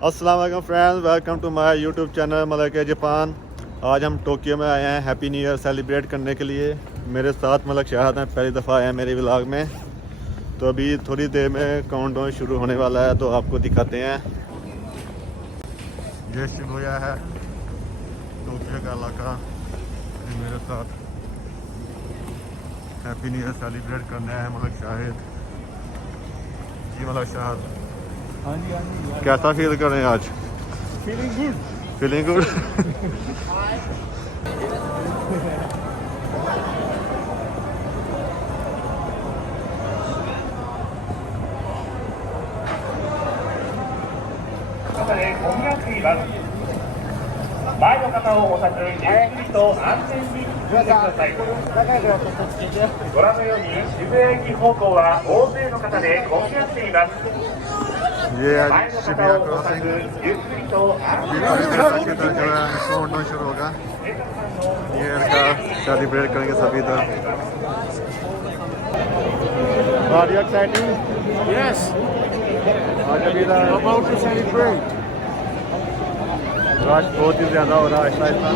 अस्सलाम वालेकुम friends, welcome to my YouTube channel Malak Japan. आज हम टोक्यो में आए हैं हैप्पी न्यू ईयर सेलिब्रेट करने के लिए। मेरे साथ मलक शाहद हैं, पहली दफ़ा आए हैं मेरे व्लॉग में। तो अभी थोड़ी देर में काउंटडाउन शुरू होने वाला है, तो आपको दिखाते हैं। ये शिबुया है, टोक्यो का इलाका। मेरे साथ हैप्पी न्यू ईयर सेलिब्रेट करने आए हैं मलक शाहिद जी। मलक शाहद, हाँ जी हाँ जी। कैसा फील कर रहे हैं आज? Feeling good. Feeling good. 前の方をお先にゆっくりと安全に進んでください。ご覧のように渋谷駅方向は大勢の方で混み合っています。 ये आज 前の शिबुया 方をお先 क्रॉसिंग にゆっくりと安全に जो है काउंटडाउन शुरू होगा। न्यू ईयर का सेलिब्रेट करेंगे सभी इधर। Are you excited? Yes, आज अभी इधर about to celebrate. रश बहुत ही ज़्यादा हो रहा है आहिस्ता आहिस्ता।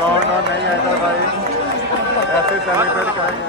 काउंटडाउन नहीं आया था भाई, ऐसे सेलिब्रेट करेंगे।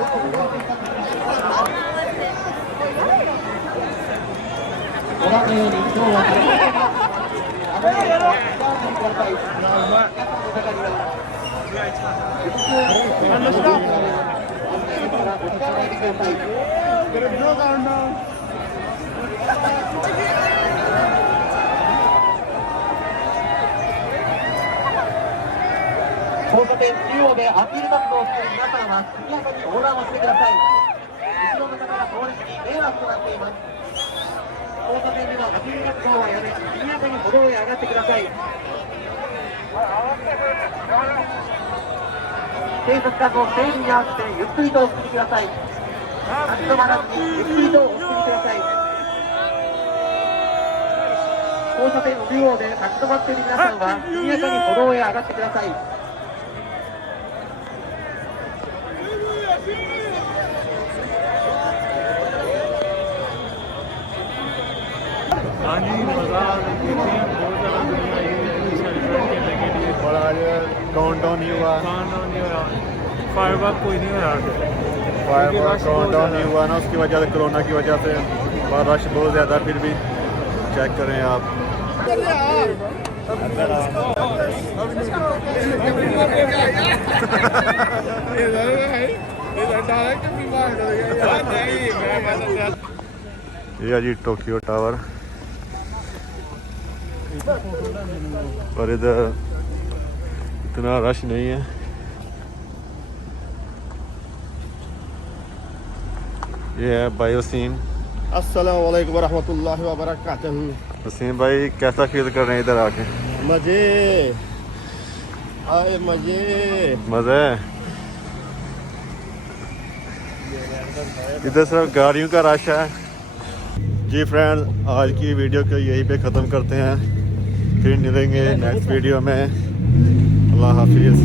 交差点中央でアピール活動をしている皆さんは速やかに横断をしてください。後ろの方が通り過ぎ迷惑となっています。交差点でのアピール活動はやめ、速やかに歩道へ上がってください。警察官の整備に合わせてゆっくりとお進みください。立ち止まらずにゆっくりとお進みください。交差点中央で立ち止まっている皆さんは速やかに歩道へ上がってください。 हाँ जी, बाजार देखते हैं, बहुत ज़्यादा दुनिया आई है सेलिब्रेट करने के लिए। और आज काउंटडाउन नहीं हुआ, काउंटडाउन नहीं हो रहा, फायरवर्क कोई नहीं हो रहा। फायरवर्क काउंटडाउन नहीं हुआ ना, उसकी वजह से, कोरोना की वजह से रश बहुत ज़्यादा। फिर भी चेक करें आप। ये है जी टोक्यो टावर, और इधर इतना रश नहीं है। ये है बायोसीन। अस्सलाम वालेकुम वरहमतुल्लाहि वबरकातुहू। वसीम भाई, कैसा फील कर रहे हैं इधर आके? मजे आए, मजे। मज़ा है। इधर सिर्फ गाड़ियों का रश है जी। फ्रेंड, आज की वीडियो को यहीं पे ख़त्म करते हैं, फिर मिलेंगे नेक्स्ट वीडियो में। अल्लाह हाफिज़।